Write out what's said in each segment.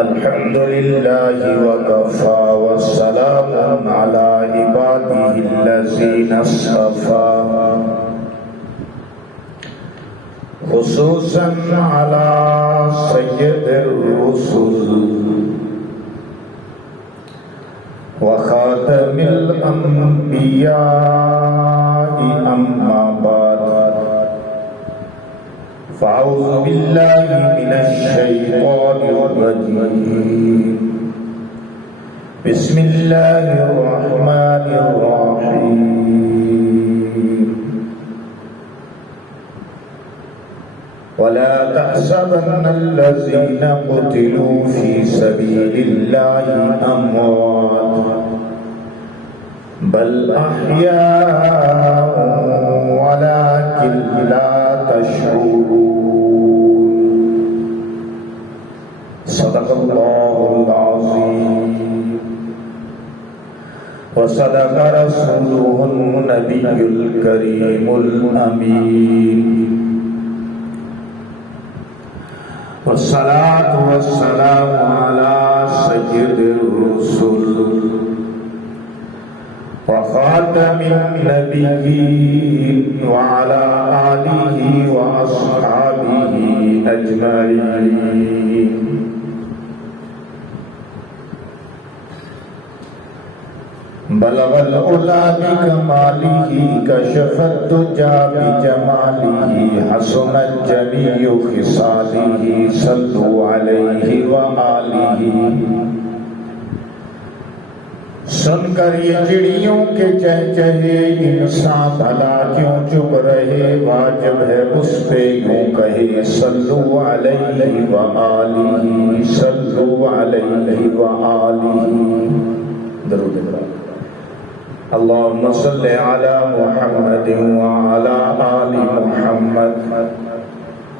الحمد لله وكفى والسلام على عباده الذين اصطفى خصوصا على سيد الرسل وخاتم الأنبياء أما بعد فأعوذ بالله من الشيطان الرجيم بسم الله الرحمن الرحيم ولا تحسبن الذين قتلوا في سبيل الله أموات بل أحياء ولكن لا تشعرون صدق الله العظيم وصدق رسوله النبي الكريم الأمين والصلاة والسلام على سيد الرسل وخاتم النبيين وعلى آله وأصحابه أجمعين بلغ العلا بكماله كشف الدجى بجماله حسنت جميع خصاله صلوا عليه وآله سن کر یہ چڑیوں کے چہچہے انسان بھلا کیوں چپ رہے واجب ہے اس پہ یوں کہے صلو علیہ وآلہ صلو علیہ وآلہ درود ابراہیم اللهم صل على محمد وعلى آل محمد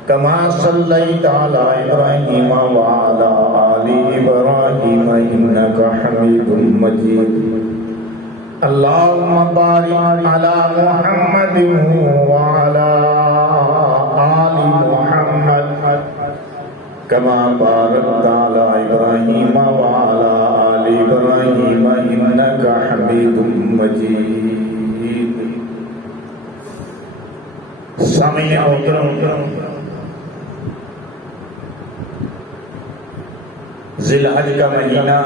كما صليت على إبراهيم وعلى آل إبراهيم إنك حميد مجيد اللهم بارك على محمد وعلى آل محمد كما باركت على إبراهيم وعلى آل إبراهيم إنك حميد مجيد سامعین محترم، ذی الحج کا مہینہ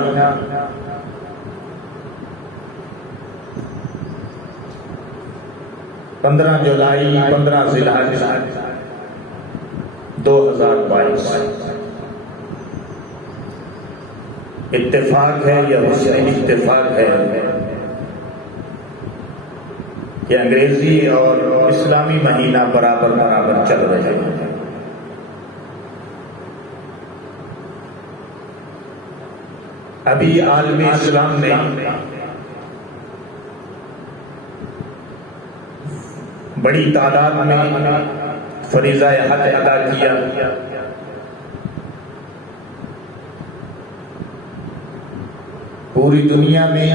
15 جولائی 15 ذی الحج 2022 اتفاق ہے یا حسین اتفاق ہے کہ انگریزی اور اسلامی مہینہ برابر چل رہے ہیں۔ ابھی عالم اسلام نے بڑی تعداد میں فریضہ حج ادا کیا۔ پوری دنیا میں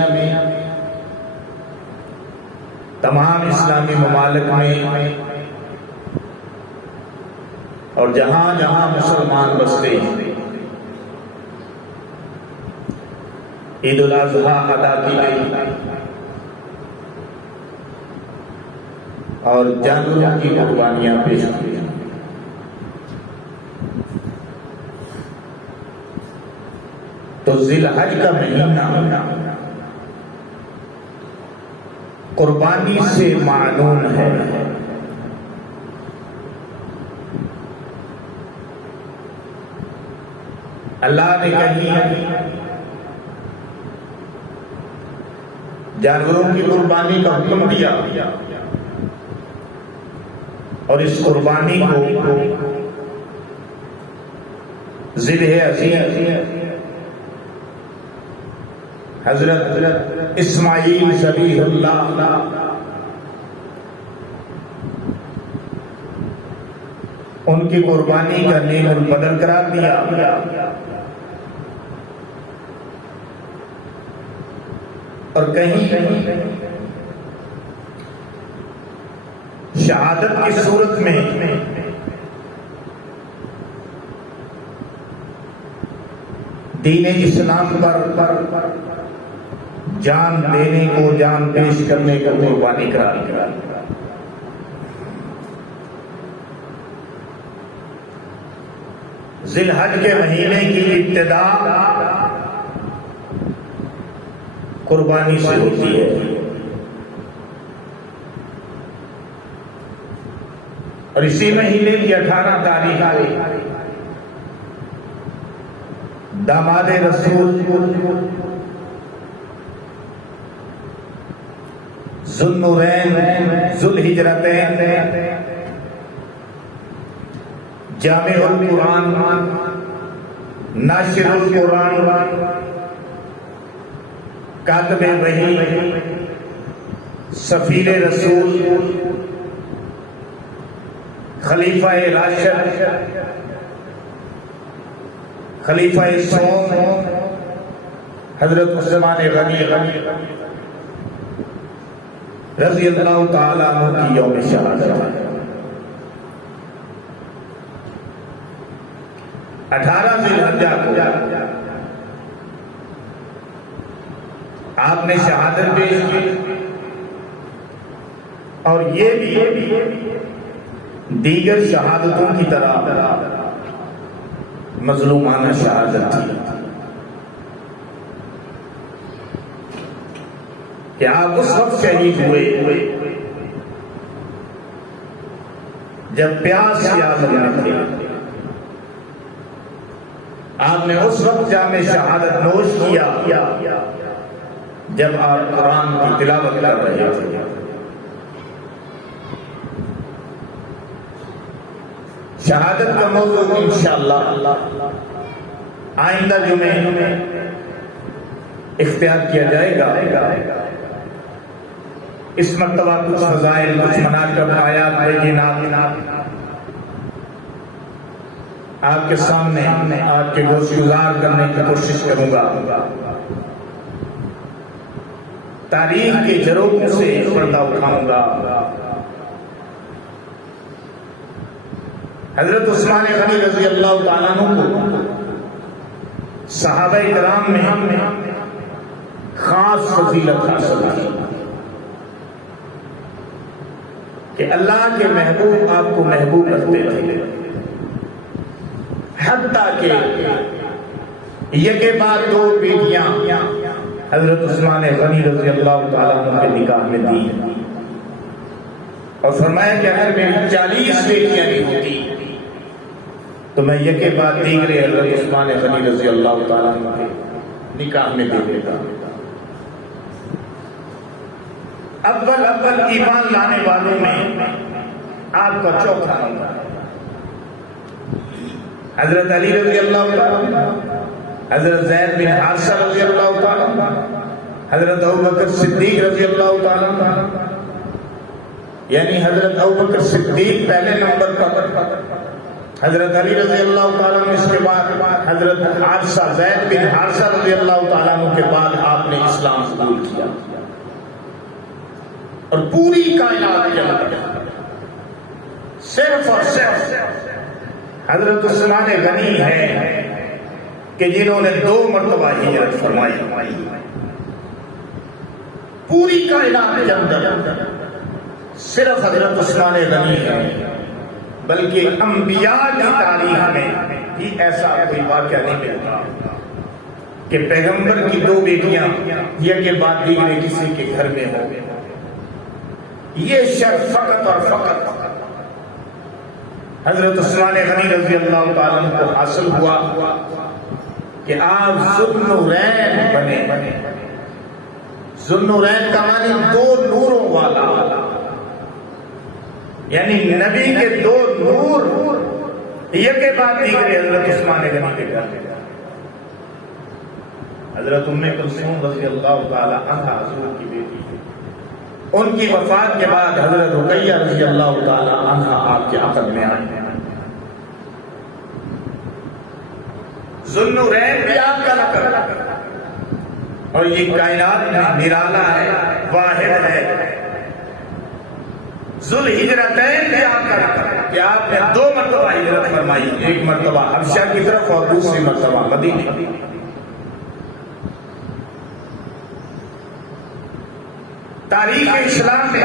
تمام اسلامی ممالک میں اور جہاں جہاں مسلمان بستے ہیں عید الاضحیٰ ادا کی گئی اور جانوروں کی قربانیاں پیش کی گئی۔ تو ذی الحج کا مہینہ قربانی سے معلوم ہے۔ اللہ نے کہیں جانوروں کی قربانی کا حکم دیا اور اس قربانی کو ذبح عظیم حضرت اسماعیل ذبیح اللہ ان کی قربانی کا نعم البدل قرار دیا۔ اور کہیں شہادت کی صورت میں دین اسلام پر جان دینے کو، جان پیش کرنے کو قربانی قرار دیا۔ ذی الحج کے مہینے کی ابتدا قربانی سے ہوتی ہے، اور اسی مہینے کی 18 تاریخ داماد رسول ذوالنورین ذوالہجرتین جامع القرآن ناشر القرآن کاتب وحی سفیر رسول خلیفہ راشد خلیفہ سوم حضرت عثمان غنی رضی اللہ تعالیٰ عنہ کی یوم شہادت 18 ذی الحجہ کو آپ نے شہادت پیش کی، اور یہ بھی دیگر شہادتوں کی طرح مظلومانہ شہادت تھی کہ آپ اس وقت شہید ہوئے جب پیاس کی عالم میں تھے۔ آپ نے اس وقت جام شہادت نوش کیا جب آپ قرآن کی تلاوت کر رہے تھے۔ شہادت کا موضوع انشاءاللہ آئندہ جمعے اختیار کیا جائے گا۔ اس مرتبہ کچھ فضائل، کچھ مناقب آیات بینات آپ کے سامنے آپ کے گوش گزار کرنے کی کوشش کروں گا۔ تاریخ کے جھروکوں سے پردہ اٹھاؤں گا۔ حضرت عثمان غنی رضی اللہ تعالیٰ عنہ کو صحابہ کرام میں خاص فضیلت حاصل تھی کہ اللہ کے محبوب آپ کو محبوب رکھتے تھے، حتیٰ کہ یہ کے بعد 2 بیٹیاں حضرت عثمان غنی رضی اللہ تعالیٰ عنہ کے نکاح میں دی، اور فرمایا کہ اگر میری 40 بیٹیاں بھی ہوتی تو میں یہ کے بعد دیگرے حضرت عثمان غنی رضی اللہ تعالیٰ عنہ کے نکاح میں دے دیتا۔ اول ایمان لانے والوں میں آپ کا چوتھا نمبر حضرت علی رضی اللہ تعالیٰ، حضرت زید بن حارثہ رضی اللہ تعالیٰ، حضرت ابوبکر صدیق رضی اللہ تعالیٰ، یعنی حضرت ابوبکر صدیق پہلے نمبر پر، حضرت علی رضی اللہ تعالیٰ عنہ اس کے بعد، حضرت حارثہ زید بن حارثہ رضی اللہ تعالیٰ عنہ کے بعد آپ نے اسلام قبول کیا، اور پوری کائنات کے اندر صرف اور صرف حضرت عثمان غنی ہے کہ جنہوں نے 2 مرتبہ ہجرت فرمائی۔ پوری کائنات کے اندر صرف حضرت عثمان غنی ہے، بلکہ انبیاء کی تاریخ میں بھی ایسا کوئی واقعہ نہیں ملتا کہ پیغمبر کی 2 بیٹیاں یہ کے بعد دیگرے کسی کے گھر میں ہو۔ یہ شرف فقط اور فقط حضرت عثمان غنی رضی اللہ تعالیٰ عنہ کو حاصل ہوا کہ آپ ذوالنورین بنے۔ ذوالنورین کا معنی 2 نوروں والا، یعنی نبی کے 2 نور یہ کے بعد دیگرے حضرت عثمان غنی کے گھر میں۔ حضرت ام کلثوم رضی اللہ تعالیٰ عنہا حضور کی بیٹی، ان کی وفات کے بعد حضرت رقیہ رضی اللہ تعالیٰ عنہا آپ کے عقد میں آئے۔ ذوالنورین بھی آپ کا لقب، اور یہ کائنات میں نرالا ہے، واحد ہے۔ ذوالہجرتین بھی آپ کا لقب کہ آپ نے 2 مرتبہ ہجرت فرمائی، ایک مرتبہ حبشہ کی طرف اور دوسری مرتبہ مدینے۔ تاریخ اسلام میں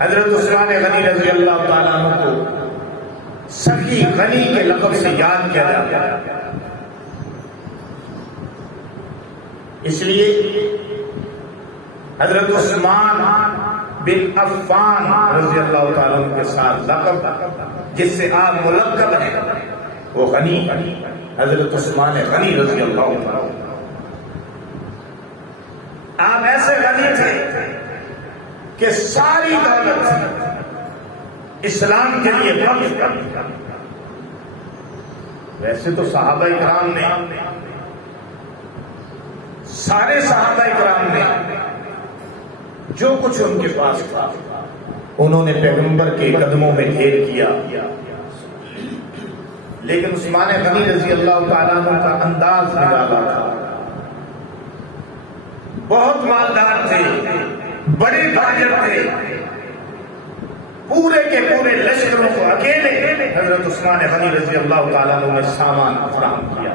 حضرت عثمان غنی رضی اللہ تعالیٰ عنہ کو سخی غنی کے لقب سے یاد کیا جاتا ہے. اس لیے حضرت عثمان بن عفان رضی اللہ تعالیٰ عنہ کے ساتھ لقب جس سے آپ ملقب ہیں وہ غنی، حضرت عثمان غنی رضی اللہ تعالیٰ عنہ. آپ ایسے غنی تھے کہ ساری دولت اسلام کے لیے وقف کر دی. ویسے تو صحابہ کرام نے، سارے صحابہ کرام نے جو کچھ ان کے پاس تھا انہوں نے پیغمبر کے قدموں میں ڈھیر کیا، لیکن عثمان غنی رضی اللہ تعالیٰ عنہ کا انداز نرالا تھا. بہت مالدار تھے، بڑے تاجر تھے، پورے کے پورے لشکروں کو اکیلے حضرت عثمان غنی رضی اللہ تعالیٰ عنہ نے سامان فراہم کیا.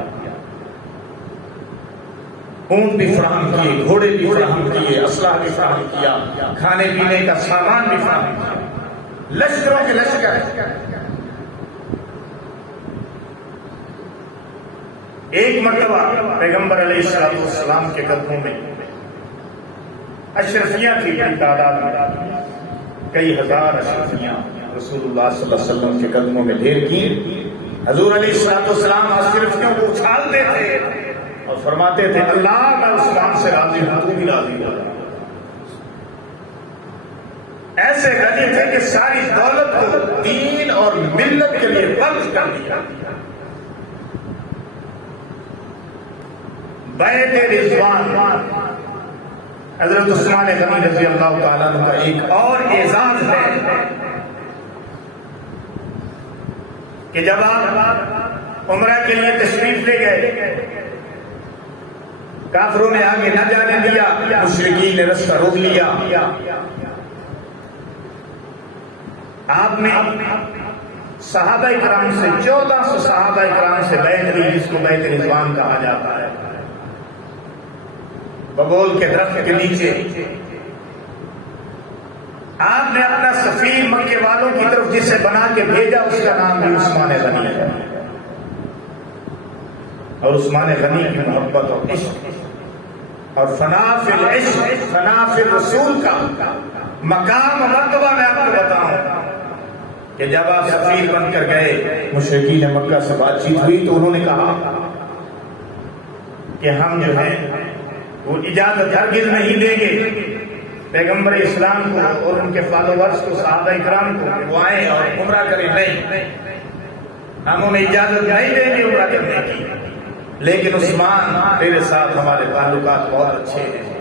اونٹ بھی فراہم کیے، گھوڑے بھی فراہم کیے، اسلحہ بھی فراہم کیا، کھانے پینے کا سامان بھی فراہم کیا. لشکروں کے لشکر. ایک مرتبہ پیغمبر علیہ السلام کے قدموں میں اشرفیاں تھی بڑی تعداد میں، کئی ہزار اشرفیاں رسول اللہ صلی اللہ علیہ وسلم کے قدموں میں ڈھیر کی. حضور علیہ السلام اشرفیوں کو اچھالتے تھے اور فرماتے تھے اللہ میں عثمان سے راضی ہوں، تو بھی راضی ہو. ایسے غنی تھے کہ ساری دولت کو دین اور ملت کے لیے وقف کر دیا. بیعت رضوان حضرت عثمان غنی رضی اللہ تعالیٰ عنہ کا ایک اور اعزاز ہے کہ جب آپ عمرہ کے لیے تشریف لے گئے، کافروں نے آگے نہ جانے دیا، مشرکین نے رستہ روک لیا. آپ نے صحابہ کرام سے 1400 صحابہ کرام سے بیعت لی، جس کو بیعت رضوان کہا جاتا ہے. ببول کے درخت کے نیچے آپ نے اپنا سفیر مکے والوں کی طرف جسے بنا کے بھیجا، اس کا نام بھی عثمان غنی ہے. اور عثمان غنی کی محبت اور عشق اور فنا فی العشق، فنا فی الرسول کا مقام و مرتبہ میں آپ کو بتاؤں کہ جب آپ سفیر بن کر گئے، مشرکین مکہ سے بات چیت ہوئی تو انہوں نے کہا کہ ہم جو ہیں وہ اجازت ہرگز نہیں دیں گے پیغمبر اسلام کو اور ان کے فالوورز کو، صحابہ کرام کو، وہ آئیں اور عمرہ کریں. نہیں، ہم انہیں اجازت نہیں دیں گے عمرہ کرنے کی. لیکن عثمان تیرے ساتھ ہمارے تعلقات بہت اچھے ہیں،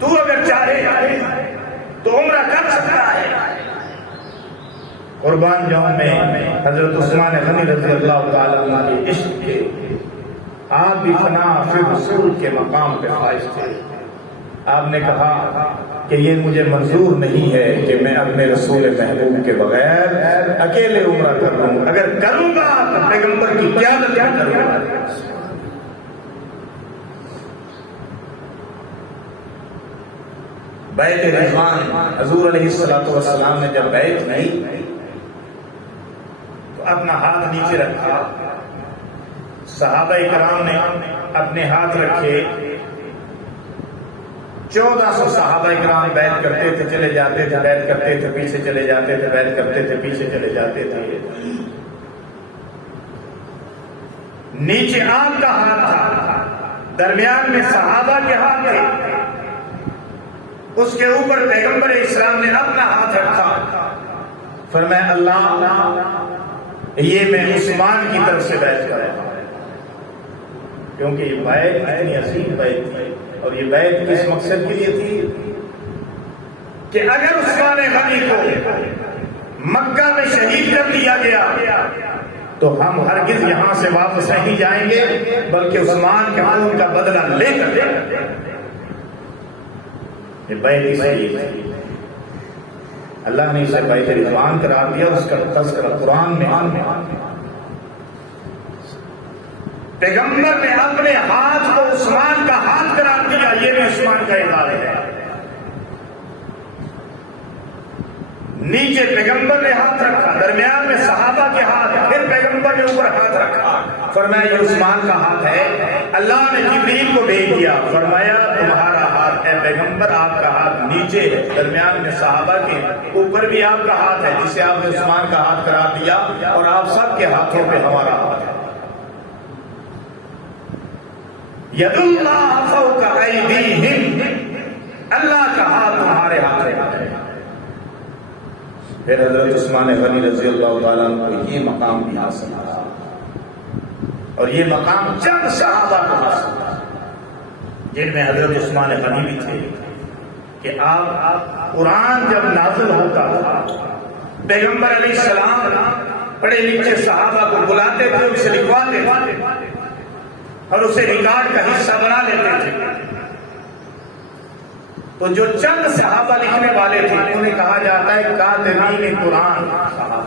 تو اگر چاہے تو عمرہ کر سکتا ہے. قربان جاؤں میں حضرت عثمان غنی رضی اللہ تعالیٰ عنہ کے عشق کے آپ بھی فنا فی رسول کے مقام پہ فائز تھے. آپ نے کہا کہ یہ مجھے منظور نہیں ہے کہ میں اپنے رسول محبوب کے بغیر اکیلے عمرہ کر لوں، اگر کروں گا تو پیغمبر کی قیادت میں کروں گا. بیعت رضوان حضور علیہ السلام نے جب بیعت نہیں تو اپنا ہاتھ نیچے رکھا، صحابہ کرام نے اپنے ہاتھ رکھے. 1400 صحابہ کرام بیعت کرتے تھے، چلے جاتے تھے، بیعت کرتے تھے، پیچھے چلے جاتے تھے، بیعت کرتے تھے، پیچھے چلے جاتے تھے. نیچے آپ کا ہاتھ تھا، درمیان میں صحابہ کے ہاتھ تھے، اس کے اوپر پیغمبر اسلام نے اپنا ہاتھ رکھا. فرمایا اللہ یہ میں عثمان کی طرف سے بیعت کر رہا ہوں، کیونکہ یہ بیعت اتنی عظیم بیعت تھی. اور یہ بیعت کس مقصد کے لیے تھی کہ اگر عثمان غنی کو مکہ میں شہید کر دیا گیا تو ہم ہرگز یہاں سے واپس نہیں جائیں گے، بلکہ عثمان کے خون کا بدلہ لے کر جائیں گے. یہ بیعت اس لیے تھی. اللہ نے اسے بیعت رضوان قرار دیا. اس کا تذکرہ قرآن میں پیغمبر نے اپنے ہاتھ کو عثمان کا ہاتھ قرار دیا، یہ بھی عثمان کا اعزاز ہے۔ نیچے پیغمبر نے ہاتھ رکھا، درمیان میں صحابہ کے ہاتھ، پھر پیغمبر نے اوپر ہاتھ رکھا، فرمایا یہ عثمان کا ہاتھ ہے۔ اللہ نے جبریل کو بھیج دیا، فرمایا تمہارا ہاتھ ہے پیغمبر، آپ کا ہاتھ نیچے ہے، درمیان میں صحابہ کے، اوپر بھی آپ کا ہاتھ ہے جسے آپ نے عثمان کا ہاتھ قرار دیا، اور آپ سب کے ہاتھوں پہ ہمارا ہاتھ ہے۔ ید اللہ فوق ایدیہم، اللہ کا ہاتھ تمہارے ہاتھ ہے۔ پھر حضرت عثمان غنی رضی اللہ تعالیٰ عنہ کو یہ مقام بھی حاصل تھا، اور یہ مقام چند صحابہ کو حاصل تھا، جن میں حضرت عثمان غنی بھی تھے، کہ آپ قرآن جب نازل ہوتا تھا، پیغمبر علیہ السلام پڑھے لکھے صحابہ کو بلاتے تھے، ان سے لکھواتے تھے اور اسے ریکارڈ کا حصہ بنا لیتے تھے۔ تو جو چند صحابہ لکھنے والے تھے انہیں کہا جاتا ہے کاتبین قرآن صحابہ۔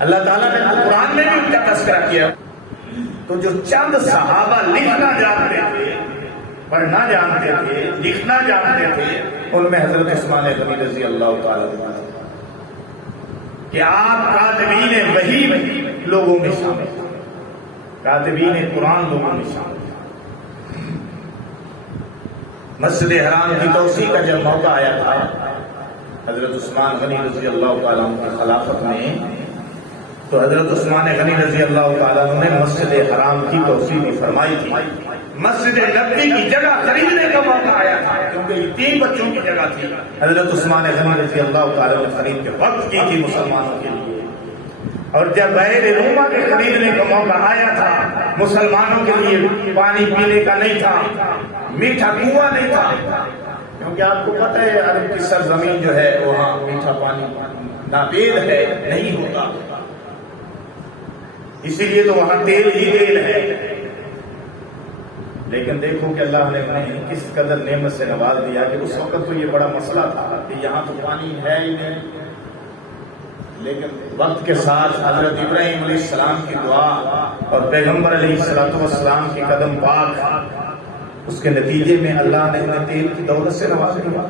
اللہ تعالیٰ نے قرآن میں بھی ان کا تذکرہ کیا۔ تو جو چند صحابہ لکھنا جانتے تھے، پڑھنا جانتے تھے، لکھنا جانتے تھے، ان میں حضرت عثمان غنی رضی اللہ تعالیٰ عنہ کہ آپ کاتبین وحی لوگوں میں شامل، کاتبین قرآن لوگوں میں شامل۔ مسجد حرام کی توسیع کا جب موقع آیا تھا، حضرت عثمان غنی رضی اللہ تعالیٰ عنہ کی خلافت میں، تو حضرت عثمان غنی رضی اللہ تعالیٰ عنہ نے مسجد حرام کی توسیع بھی فرمائی تھی۔ مسجد نبوی کی جگہ خریدنے کا موقع آیا تھا، کیونکہ یہ 3 بچوں کی جگہ تھی، حضرت عثمان غنی رضی اللہ تعالیٰ نے خرید کے وقت کی تھی مسلمانوں کے لیے۔ اور جب بحر روما کے خریدنے کا موقع آیا تھا، مسلمانوں کے لیے پانی پینے کا نہیں تھا، میٹھا کنواں نہیں تھا، کیونکہ آپ کو پتہ ہے عرب کی سرزمین جو ہے وہاں میٹھا پانی ناپید ہے، نہیں ہوتا، اسی لیے تو وہاں تیل ہی تیل ہے۔ لیکن دیکھو کہ اللہ نے انہیں کس قدر نعمت سے نواز دیا کہ اس وقت تو یہ بڑا مسئلہ تھا کہ یہاں تو پانی ہے ہی نہیں، لیکن وقت کے ساتھ حضرت ابراہیم علیہ السلام کی دعا اور پیغمبر علیہ السلام کے قدم پاک، اس کے نتیجے میں اللہ نے انہیں تیل کی دولت سے نواز دیا۔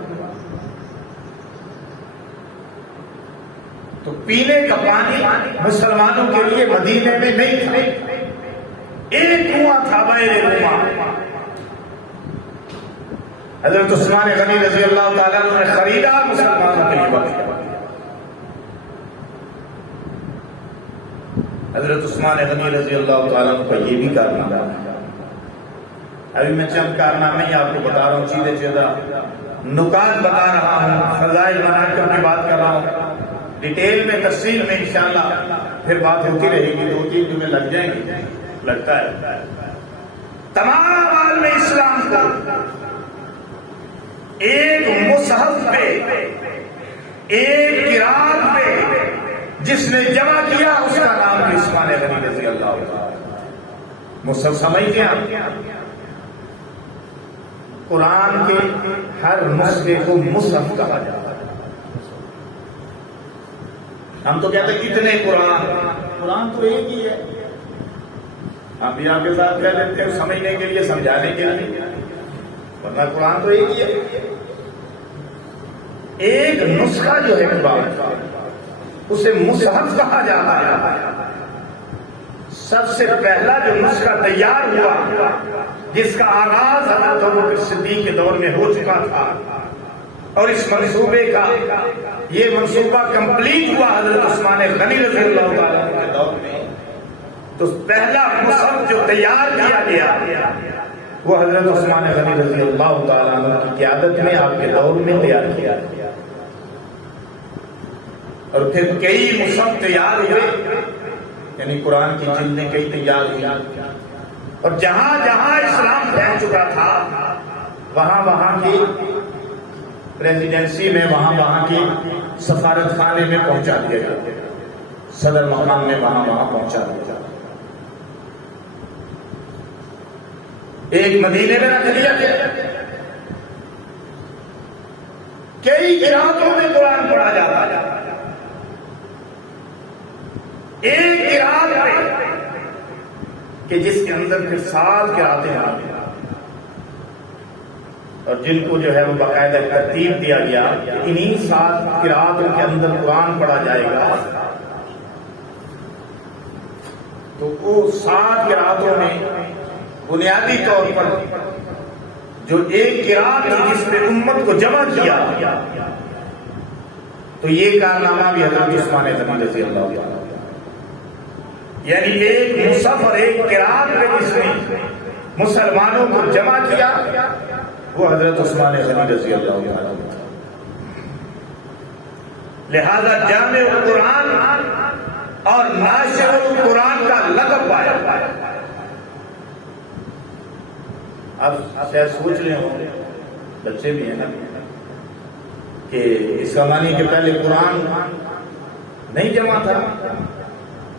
تو پینے کا پانی مسلمانوں کے لیے مدینے میں نہیں تھا، ایک کنواں تھا بحر روما، حضرت عثمان غنی رضی اللہ تعالیٰ عنہ نے خریدا، مسلمانوں کے لیے وقت۔ حضرت عثمان غنی رضی اللہ تعالیٰ عنہ کا یہ بھی کارنامہ ہے۔ ابھی میں چند کارنامے ہی آپ کو بتا رہا ہوں، سیدھے سیدھا نکات بتا رہا ہوں، فضائل مناقب کی بات کر رہا ہوں، ڈیٹیل میں تفصیل میں انشاءاللہ پھر بات ہوتی رہے گی، 2-3 جمعے لگ جائیں گے لگتا ہے۔ تمام عالم اسلام کو ایک مصحف پہ، ایک قرآن پہ جس نے جمع کیا، اس کا نام بھی عثمان غنی رضی اللہ عنہ۔ مصحف سمجھتے ہیں آپ؟ قرآن کے ہر نسخے کو مصحف کہا جاتا ہے۔ ہم تو کہتے ہیں کتنے قرآن تو ایک ہی ہے، ہم بھی آپ کے ساتھ کہہ دیتے ہیں سمجھنے کے لیے، سمجھانے کے لیے، ورنہ قرآن تو ایک ہی ہے۔ ایک نسخہ جو ہے قرآن کا، اسے مصحف کہا جاتا ہے۔ سب سے پہلا جو نسخہ تیار ہوا، جس کا آغاز حضرت ابوبکر صدیق کے دور میں ہو چکا تھا، اور اس منصوبے کا یہ منصوبہ کمپلیٹ ہوا حضرت عثمان غنی رضی اللہ تعالیٰ عنہ کے دور میں، تو پہلا مصحف جو تیار کیا گیا وہ حضرت عثمان غنی رضی اللہ تعالیٰ عنہ کی قیادت میں آپ کے دور میں تیار کیا گیا، اور پھر کئی مصحف تیار ہوئے، یعنی قرآن کی جلدیں کئی تیار ہوئی، اور جہاں جہاں اسلام پھیل چکا تھا وہاں کی پریزیڈنسی میں، وہاں کی سفارت خانے میں پہنچا دیا گیا، صدر مقام میں وہاں پہنچا دیا، ایک مدینے میں رکھ دیا گیا۔ کئی قرأتوں میں قرآن پڑھا جاتا ہے، کہ جس کے اندر پھر 7 قراتیں ہیں اور جن کو جو ہے وہ باقاعدہ ترتیب دیا گیا کہ انہی 7 قراتوں کے اندر قرآن پڑھا جائے گا. تو وہ 7 قراتوں میں بنیادی طور پر جو ایک قرات تھی جس پہ امت کو جمع کیا، تو یہ کارنامہ بھی حضرت عثمان غنی رضی اللہ عنہ، یعنی ایک مصحف اور ایک قرات پہ جس نے مسلمانوں کو جمع کیا وہ حضرت عثمان غنی رضی اللہ عنہ. لہذا جامع القرآن اور ناشر القرآن کا لقب پایا. اب شاید سوچ رہے ہوں بچے بھی ہیں نا کہ اس زمانے کے پہلے قرآن نہیں جمع تھا،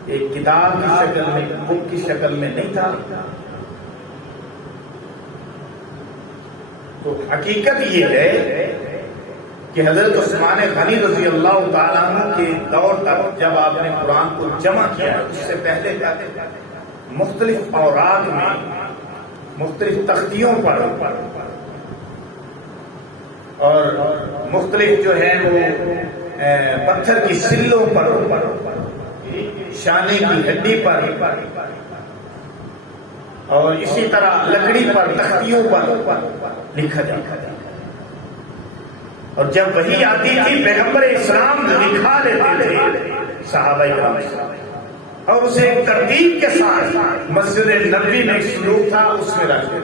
ایک کتاب کی شکل میں، بک کی شکل میں نہیں تھا. تو حقیقت یہ ہے کہ حضرت عثمان غنی رضی اللہ تعالیٰ عنہ کے دور تک جب آپ نے قرآن کو جمع کیا، اس سے پہلے مختلف اوراق میں، مختلف تختیوں پر اور مختلف جو ہے وہ پتھر کی سلوں پر، شانے کی ہڈی پر اور اسی طرح لکڑی پر، تختیوں پر لکھا جاتا ہے. اور جب وحی آتی تھی پیغمبر اسلام لکھا لیتے تھے صحابہ کرام، اور اسے ایک ترتیب کے ساتھ مسجد نبوی میں سلوک تھا، اس میں رکھتے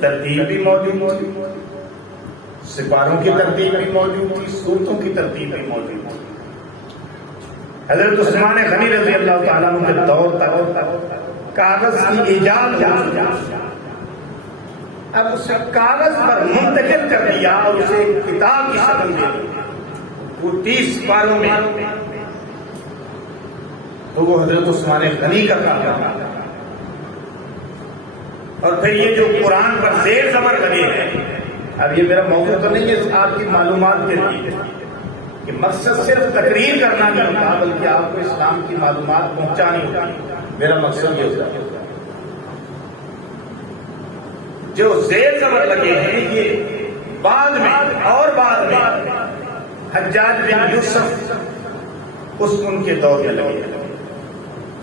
ترتیب بھی موجود تھی، سپاروں کی ترتیب بھی موجود تھی، صورتوں کی ترتیب بھی موجود تھی. حضرت عثمان غنی رضی اللہ تعالیٰ عنہ کے دور تک کاغذ کی ایجاد ہو، اب اسے کاغذ پر منتقل کر دیا اور اسے کتاب کی شکل دے دی، وہ 30 پاروں میں. تو وہ حضرت عثمان غنی کا کام ہے. اور پھر یہ جو قرآن پر زیر زبر لگے ہیں، اب یہ میرا موقع تو نہیں ہے آپ کی معلومات کے لیے کہ مقصد صرف تقریر کرنا نہیں ہوتا بلکہ آپ کو اسلام کی معلومات پہنچانی ہوتی. میرا مقصد یہ ہوتا ہے جو زیر زبر لگے ہیں یہ بعد میں حجاج بن یوسف ان کے دور میں لگے.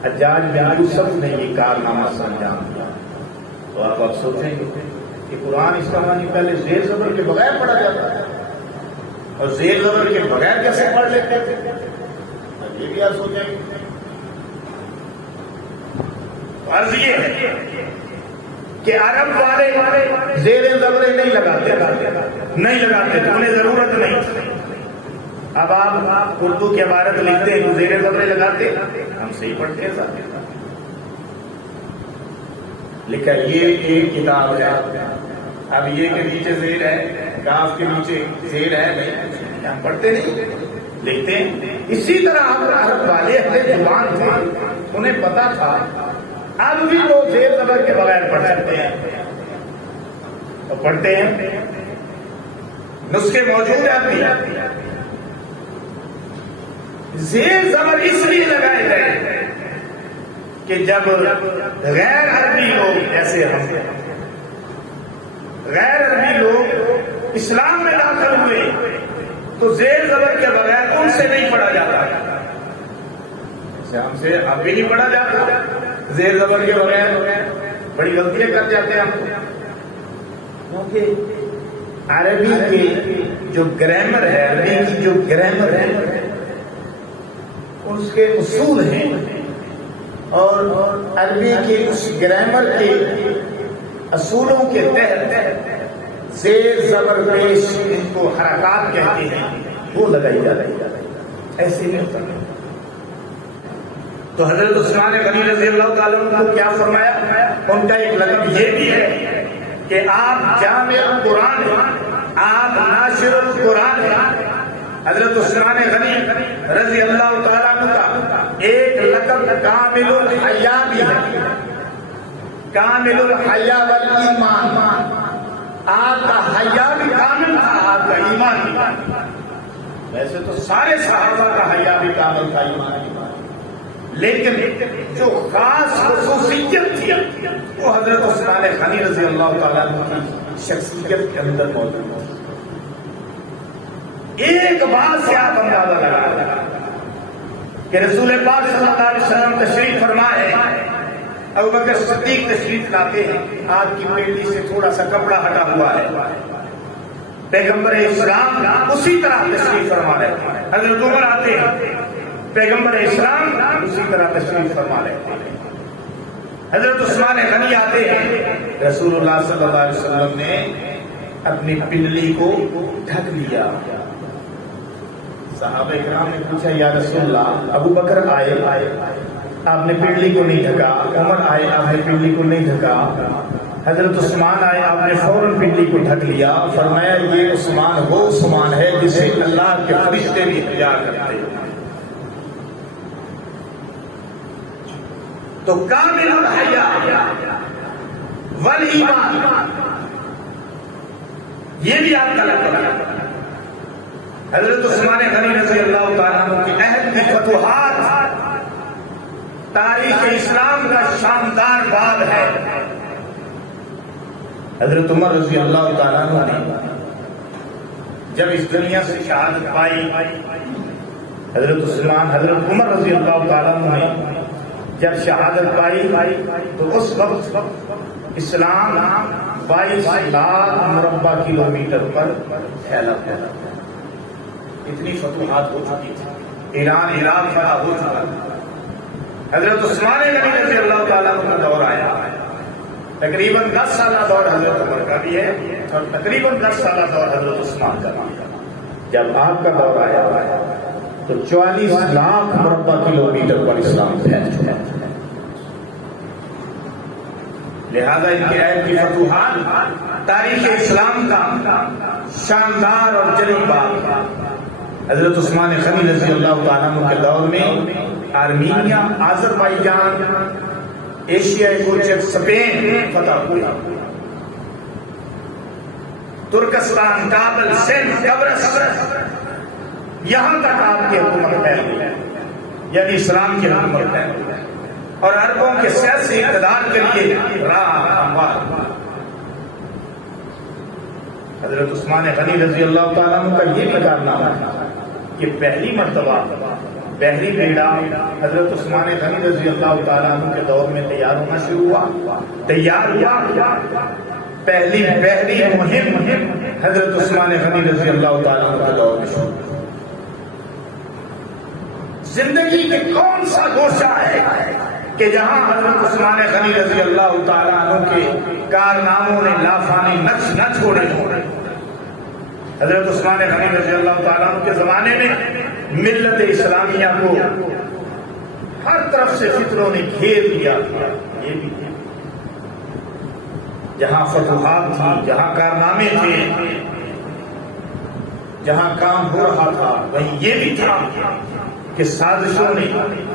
حجاج بن یوسف نے یہ کارنامہ سمجھا. تو آپ سوچیں گے کہ قرآن اس کا معنی پہلے زیر زبر کے بغیر پڑھا جاتا ہے اور زیر زبر کے بغیر کیسے پڑھ لیتے تھے؟ یہ بھی آپ سوچیں گے. عرض یہ ہے کہ عرب والے زیر زبریں نہیں لگاتے تھے، انہیں ضرورت نہیں. اب آپ اردو کی عبارت لکھتے ہیں تو زیر زبریں لگاتے، ہم صحیح پڑھتے ہیں ساتھ. لکھا یہ ایک کتاب ہے، اب یہ کے نیچے زیر ہے، کاف کے نیچے زیر ہے، نہیں ہم پڑھتے نہیں، لکھتے ہیں. اسی طرح عرب والے اہل زبان تھے، انہیں پتا تھا اب بھی وہ زیر زبر کے بغیر پڑھ سکتے ہیں تو پڑھتے ہیں. نسخے موجود ہیں. زیر زبر اس لیے لگائے گئے کہ جب غیر عربی لوگ جیسے ہم، غیر عربی لوگ اسلام میں داخل ہوئے تو زیر زبر کے بغیر ان سے نہیں پڑھا جاتا. ہم سے اب بھی نہیں پڑھا جاتا زیر زبر کے بغیر. بڑی غلطیاں کر جاتے ہیں ہم، کیونکہ عربی کی جو گرامر ہے، عربی کی جو گرامر ہے اس کے اصول ہیں اور عربی کی اس گرامر کے اصولوں کے تحت زیر زبر پیش ان کو حرکات کہتے ہیں وہ لگائی جا رہی ہے. ایسے نہیں ہوتا. تو حضرت عثمان غنی رضی اللہ تعالیٰ عنہ کو کیا فرمایا؟ ان کا ایک لقب یہ بھی ہے کہ آپ جامع القرآن ہیں، آپ ناشر القرآن ہیں. حضرت عثمان غنی رضی اللہ تعالیٰ عنہ کا ایک لقب کامل الحیا بھی ہے، کامل الحیا والایمان. آپ کا حیا بھی کامل تھا، آپ کا ایمان بھی. ویسے تو سارے صحابہ کا حیا بھی کامل تھا، ایمان بھی. لیکن جو خاص خصوصیت تھی وہ حضرت عثمان غنی رضی اللہ تعالیٰ عنہ کی شخصیت کے اندر موجود ہے. ایک بات سے آپ اندازہ لگا کہ رسول پاک صلی اللہ علیہ وسلم تشریف فرمائے، ابوبکر صدیق تشریف لاتے ہیں، آپ کی پیٹھی سے تھوڑا سا کپڑا ہٹا ہوا ہے، پیغمبر اسلام اسی طرح تشریف فرما رہے ہیں. حضرت عمر آتے ہیں، پیغمبر اسلام اسی طرح تشریف فرما رہے ہیں. حضرت عثمان غنی آتے ہیں، رسول اللہ صلی اللہ علیہ وسلم نے اپنی پنڈلی کو ڈھک لیا. صحابہ کرام نے پوچھا یا رسول اللہ، ابو بکر آئے آپ نے پنڈلی کو نہیں ڈھکا، عمر آئے آپ نے پنڈلی کو نہیں ڈھکا، حضرت عثمان آئے آپ نے فوراً پنڈلی کو ڈھک لیا. فرمایا یہ عثمان وہ عثمان ہے جسے اللہ کے فرشتے بھی حیا کرتے ہیں. تو کامل الحیا والایمان یہ بھی آپ کا لقب ہے. حضرت عثمان غنی رضی اللہ تعالیٰ عنہ کی عہد کی فتوحات تاریخ اسلام کا شاندار باب ہے. حضرت عمر رضی اللہ تعالیٰ عنہ نے جب اس دنیا سے شہادت پائی، حضرت عمر رضی اللہ تعالیٰ عنہ نے جب شہادت پائی تو اس وقت اسلام 22 لاکھ مربع کلومیٹر پر پھیلا تھا. اتنی فتوحات ہو چکی تھی، ایران عراق فتح ہو چکا. حضرت عثمان غنی رضی اللہ تعالیٰ عنہ کا دور آیا، تقریباً 10 سالہ دور حضرت عمر کا بھی ہے اور تقریباً 10 سالہ دور حضرت عثمان کا بھی ہے. جب آپ کا دور آیا تو 44 لاکھ مربع کلومیٹر پر اسلام پھیل چکا. لہذا ان کے عہد کی فتوحات تاریخ اسلام کا شاندار اور جلی باب. حضرت عثمان غنی رضی اللہ تعالیٰ عنہ کے دور میں آرمینیا، آذربائیجان، ایشیائی کچھ اسپین فتح ہوا، ترکستان، کابل، سندھ، قبرص، یہاں تک آپ کی حکومت پھیل گئی، یعنی اسلام کی حکومت پھیل گئی اور عربوں کے سیاسی اقتدار کے لیے راہ ہموار. حضرت عثمان غنی رضی اللہ تعالیٰ عنہ کا یہ کارنامہ تھا کہ پہلی مرتبہ پہلی بیڑا حضرت عثمان غنی رضی اللہ تعالیٰ عنہ کے دور میں تیار ہونا شروع ہوا. پہلی مہم حضرت عثمان غنی رضی اللہ تعالیٰ عنہ کے دور میں شروع. زندگی کے کون سا گوشہ ہے کہ جہاں حضرت عثمان غنی رضی اللہ تعالیٰ عنہ کے کارناموں نے لافانی نقش نہ چھوڑے ہوں. حضرت عثمان غنی رضی اللہ تعالیٰ عنہ کے زمانے میں ملت اسلامیہ کو ہر طرف سے فطروں نے گھیر لیا تھا. یہ بھی جہاں فتوحات تھی، جہاں کارنامے تھے، جہاں کام ہو رہا تھا، وہیں یہ بھی تھا کہ سازشوں نے،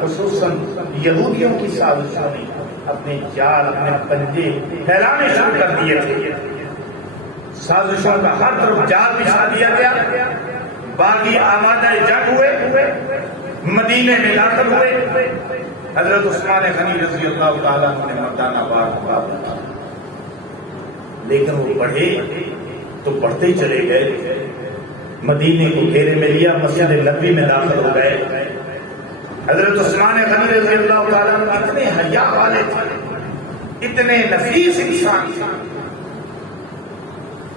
خصوصاً یہودیوں کی سازشوں نے اپنے جال، اپنے پنجے پھیلانے شروع کر دیے تھے. سازشوں کا ہر طرف جال بچھا دیا گیا. باغی آمادہ جنگ ہوئے، مدینے میں داخل ہوئے. حضرت عثمان غنی رضی اللہ تعالیٰ عنہ نے مردانہ وار مقابلہ کیا، لیکن وہ بڑھے تو بڑھتے ہی چلے گئے. مدینے کو گھیرے میں لیا، مسجد نبوی میں داخل ہو گئے. حضرت عثمان غنی رضی اللہ تعالیٰ عنہ اتنے حیا والے تھے، اتنے نفیس انسان تھے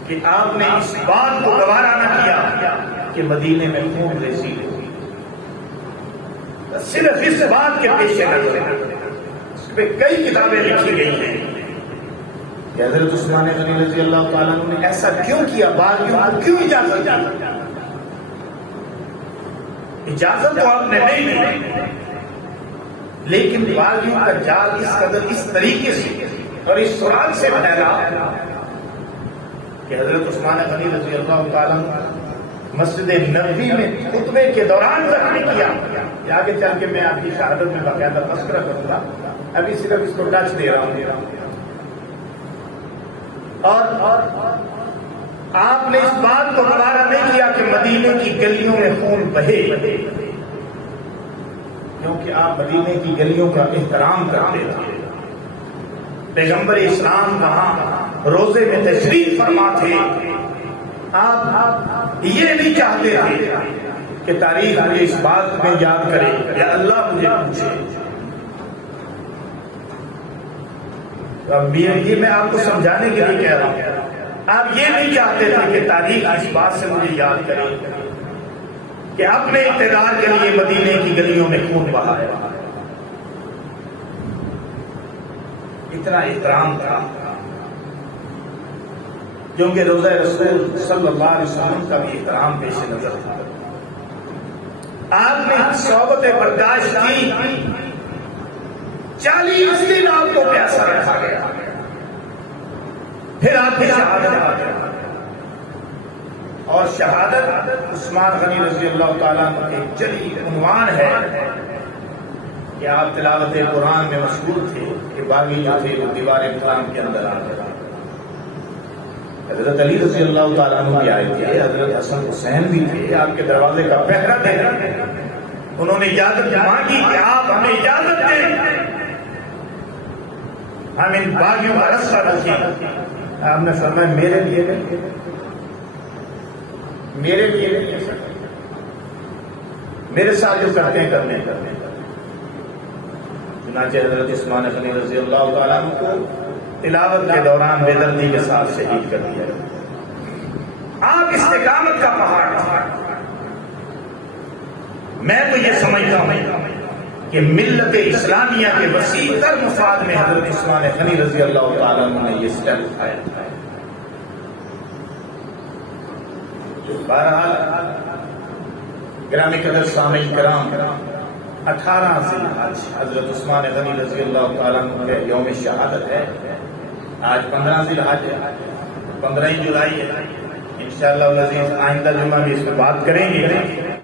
کہ آپ نے اس بات کو گوارا نہ کیا کہ مدینے میں خون ریزی ہوئی. صرف اس بات کے پیش نظر اس پہ کئی کتابیں لکھی گئی ہیں کہ حضرت عثمان غنی رضی اللہ تعالیٰ عنہ نے ایسا کیوں کیا، باغیوں کو کیوں اجازت دی. اجازت تو آپ نے نہیں دی، لیکن باغیوں کا جال اس قدر اس طریقے سے اور اس سرعت سے پھیلا کہ حضرت عثمان غنی رضی اللہ تعالیٰ مسجد نبوی میں خطبے کے دوران تک نہیں کیا. آگے چل کے میں آپ کی شہادت میں باقاعدہ تذکرہ کروں گا، ابھی صرف اس کو ٹچ دے رہا ہوں. اور آپ نے اس بات کو گوارا نہیں کیا کہ مدینے کی گلیوں میں خون بہے، کیونکہ آپ مدینے کی گلیوں کا احترام کرتے تھے. پیغمبر اسلام وہاں روزے میں تشریف فرما تھے. آپ یہ نہیں چاہتے تھے کہ تاریخ مجھے اس بات میں یاد کرے یا اللہ مجھے پوچھے. یہ میں آپ کو سمجھانے کے لیے کہہ رہا ہوں. آپ یہ نہیں چاہتے تھے کہ تاریخ اس بات سے مجھے یاد کرے کہ اپنے اقتدار کے لیے مدینے کی گلیوں میں خون بہایا. اتنا احترام تھا کیونکہ روزہ رسول صلی اللہ علیہ وسلم کا بھی احترام پیش نظر تھا. آپ نے صحبت برداشت کی. 40 دن آپ کو پیاسا رکھا گیا. پھر آپ کی شہادت آ گئی اور شہادت عثمان غنی رضی اللہ تعالیٰ عنہ ایک جلی عنوان ہے کہ آپ تلاوت قرآن میں مشغول تھے کہ باغی جو تھے وہ دیوار اکرام کے اندر آ گئے. حضرت علی رضی اللہ تعالیٰ عنہ بھی آئے تھے, حضرت حسن حسین بھی تھے, آپ کے دروازے کا پہرا دے رہے. انہوں نے اجازت مانگی کہ آپ ہمیں اجازت دیں, ہم ان باغیوں کا رستہ رکھیں. آپ نے فرمایا میرے لیے نہیں, میرے لیے نہیں, میرے ساتھ جو کرتے ہیں کرنے. چنانچہ حضرت عثمان غنی رضی اللہ تعالیٰ عنہ کو تلاوت کے دوران بے دردی کے ساتھ شہید کر دیا. آپ استقامت کا پہاڑ تھا. میں تو یہ سمجھتا ہوں کہ ملت اسلامیہ کے وسیع تر مفاد میں حضرت عثمان غنی رضی اللہ تعالیٰ عنہ نے یہ سٹیپ اٹھایا. بہرحال گرامی قدر سامعین کرام, 18 ذی الحج حضرت عثمان غنی رضی اللہ تعالیٰ عنہ کے یوم شہادت ہے. آج 15 ذی الحج ہے, 15 جولائی ہے. انشاءاللہ العزیز آئندہ جمعہ بھی اس میں بات کریں گے.